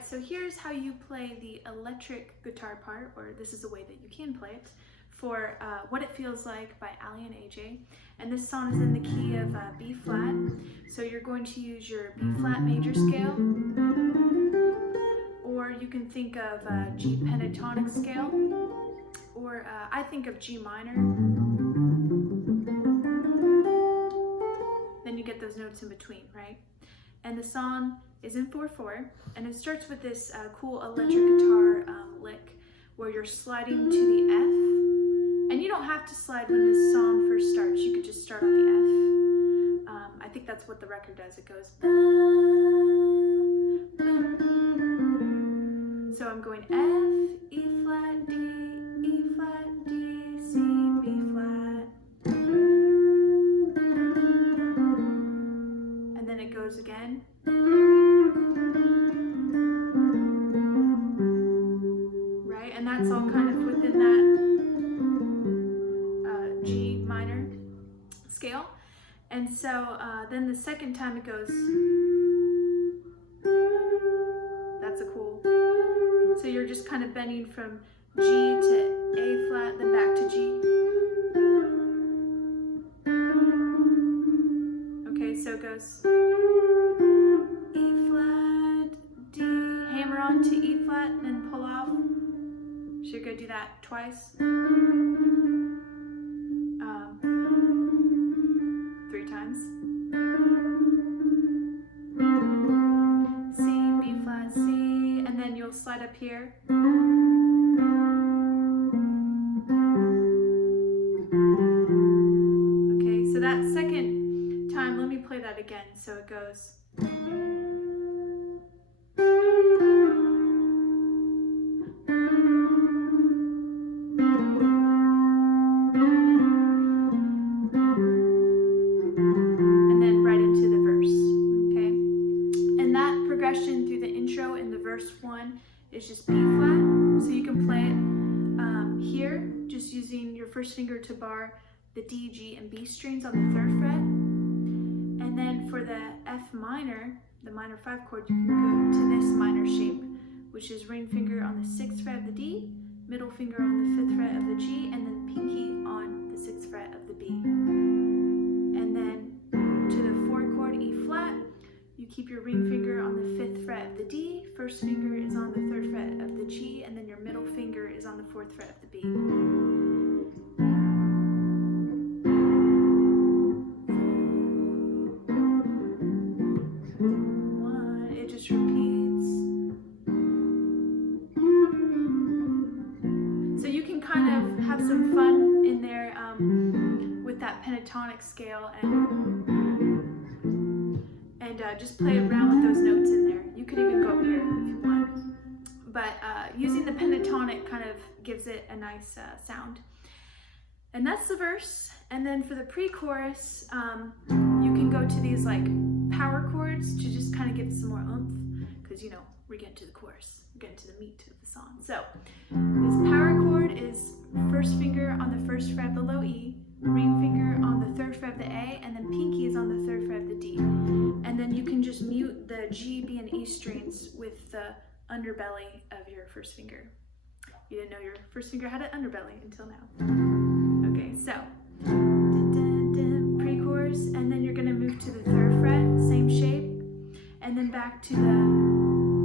Alright, so here's how you play the electric guitar part, or this is a way that you can play it, for What It Feels Like by Aly and Aj. And this song is in the key of B flat. So you're going to use your B flat major scale, or you can think of G pentatonic scale, or I think of G minor. Then you get those notes in between, right? And the song is in 4/4, and it starts with this cool electric guitar lick where you're sliding to the F. And you don't have to slide when this song first starts. You could just start on the F. I think that's what the record does. It goes. So I'm going F, E flat, D, E flat, D, C, B flat. And then it goes again. Right? And that's all kind of within that G minor scale. And so then the second time it goes, that's a cool. So you're just kind of bending from G to A flat, then back to G. Okay, so it goes E flat, D, hammer on to E flat, and pull off. So you're going to do that twice. 3 times. C, B flat, C, and then you'll slide up here. Okay, so that second time, let me play that again. So it goes. Through the intro in the verse 1 is just B flat, so you can play it here, just using your first finger to bar the D, G, and B strings on the 3rd fret. And then for the F minor, the minor 5 chord, you can go to this minor shape, which is ring finger on the 6th fret of the D, middle finger on the 5th fret of the G, and then pinky on the 6th fret of the B. And then to the 4 chord, E flat, you keep your ring finger on the 5th fret of the D, first finger is on the 3rd fret of the G, and then your middle finger is on the 4th fret of the B. It just repeats. So you can kind of have some fun in there with that pentatonic scale and just play around with those notes in there. You could even go here if you want. But using the pentatonic kind of gives it a nice sound. And that's the verse. And then for the pre-chorus, you can go to these like power chords to just kind of give it some more oomph. Because, you know, we're getting to the chorus. We're getting to the meat of the song. So this power chord is first finger on the 1st fret of the low E, ring finger on the 3rd fret of the A, and then pinky is on the 3rd fret of the D. And then you can just mute the G, B, and E strings with the underbelly of your first finger. You didn't know your first finger had an underbelly until now. Okay, so pre-chorus, and then you're going to move to the 3rd fret, same shape, and then back to the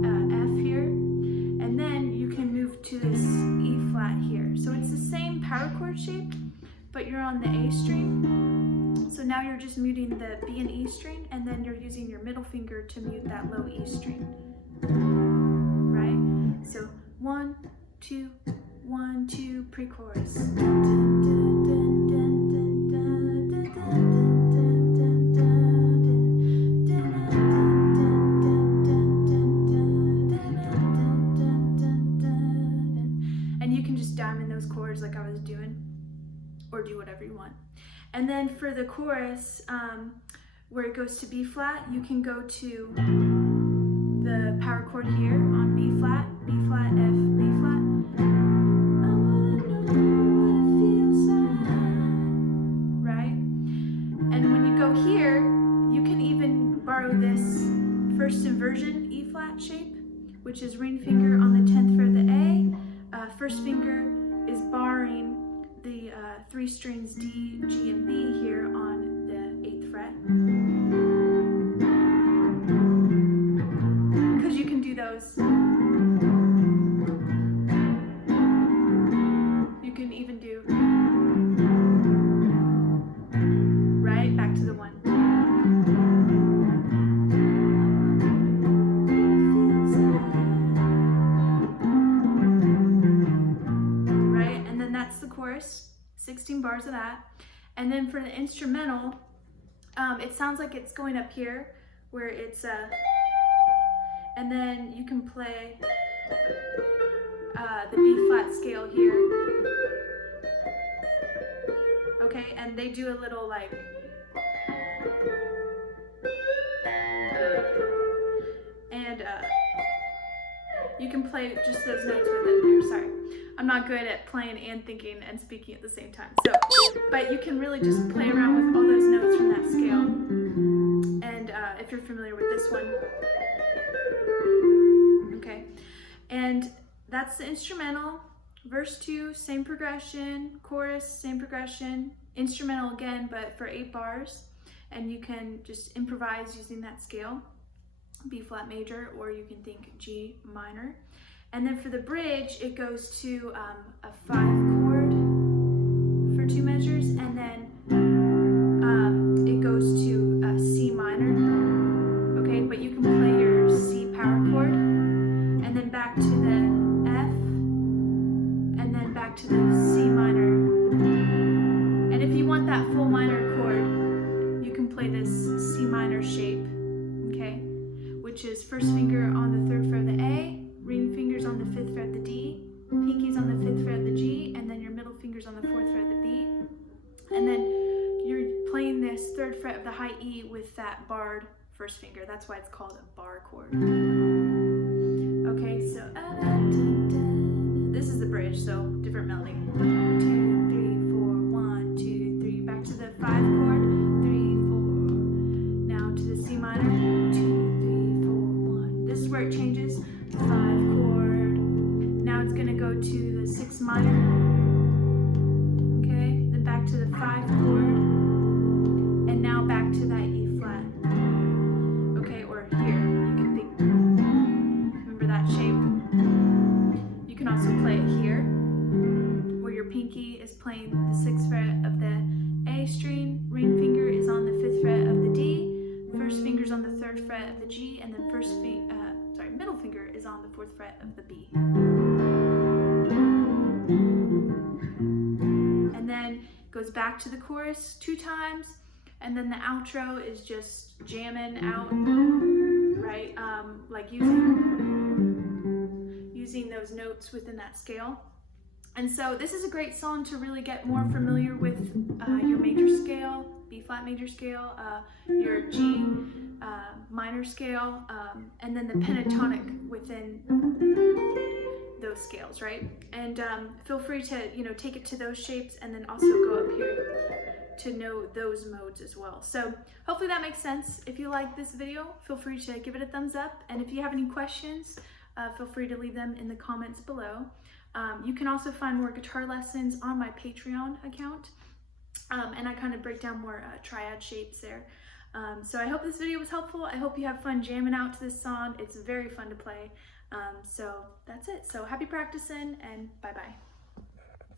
F here, and then you can move to this E flat here. So it's the same power chord shape, but you're on the A string. So now you're just muting the B and E string, and then you're using your middle finger to mute that low E string. Right? So 1, 2, 1, 2, pre-chorus. And you can just diamond those chords like I was doing, or do whatever you want. And then for the chorus, where it goes to B flat, you can go to the power chord here on B flat, F, B flat. I wanna know what it feels like. Right? And when you go here, you can even borrow this first inversion E flat shape, which is ring finger on the 10th fret of the A. First finger is barring the 3 strings D, G, and B here on the 8th fret. Because you can do those. You can even do right back to the 1. Right, and then that's the chorus, 16 bars of that. And then for the instrumental, it sounds like it's going up here where it's and then you can play the B flat scale here. Okay, and they do a little like and you can play just those notes with it there. Sorry, I'm not good at playing and thinking and speaking at the same time. So, but you can really just play around with all those notes from that scale. And if you're familiar with this one, okay. And that's the instrumental. Verse 2, same progression. Chorus, same progression. Instrumental again, but for 8 bars. And you can just improvise using that scale. B flat major, or you can think G minor. And then for the bridge, it goes to a 5 chord for 2 measures, and then it goes to a C minor. Okay, but you can play your C power chord, and then back to the F, and then back to the C minor. And if you want that full minor chord, you can play this C minor shape, okay, which is first finger on the 3rd fret of the A, ring fingers on the 5th fret of the D, pinkies on the 5th fret of the G, and then your middle fingers on the 4th fret of the B. And then you're playing this 3rd fret of the high E with that barred first finger. That's why it's called a bar chord. Okay, so this is the bridge, so different melody. 1, 2, 3, 4, 1, 2, 3. Back to the 5 chord. 3, 4. Now to the C minor. 2, 3, 4, 1. This is where it changes. 5 chord. Now it's going to go to the 6 minor. Okay, then back to the 5 chord. And now back to that E flat. Okay, or here, you can think. Remember that shape? You can also play it here, where your pinky is playing the 6th fret of the A string, ring finger is on the 5th fret of the D, first finger's on the 3rd fret of the G, and then middle finger is on the 4th fret of the B. And then goes back to the chorus 2 times, and then the outro is just jamming out, right? Like using those notes within that scale. And so this is a great song to really get more familiar with your major scale, B flat major scale, your G minor scale, and then the pentatonic within those scales, right? And feel free to take it to those shapes, and then also go up here to know those modes as well. So hopefully that makes sense. If you like this video, feel free to give it a thumbs up, and if you have any questions, feel free to leave them in the comments below. You can also find more guitar lessons on my Patreon account, and I kind of break down more triad shapes there. So I hope this video was helpful. I hope you have fun jamming out to this song. It's very fun to play. So that's it. So happy practicing, and bye-bye.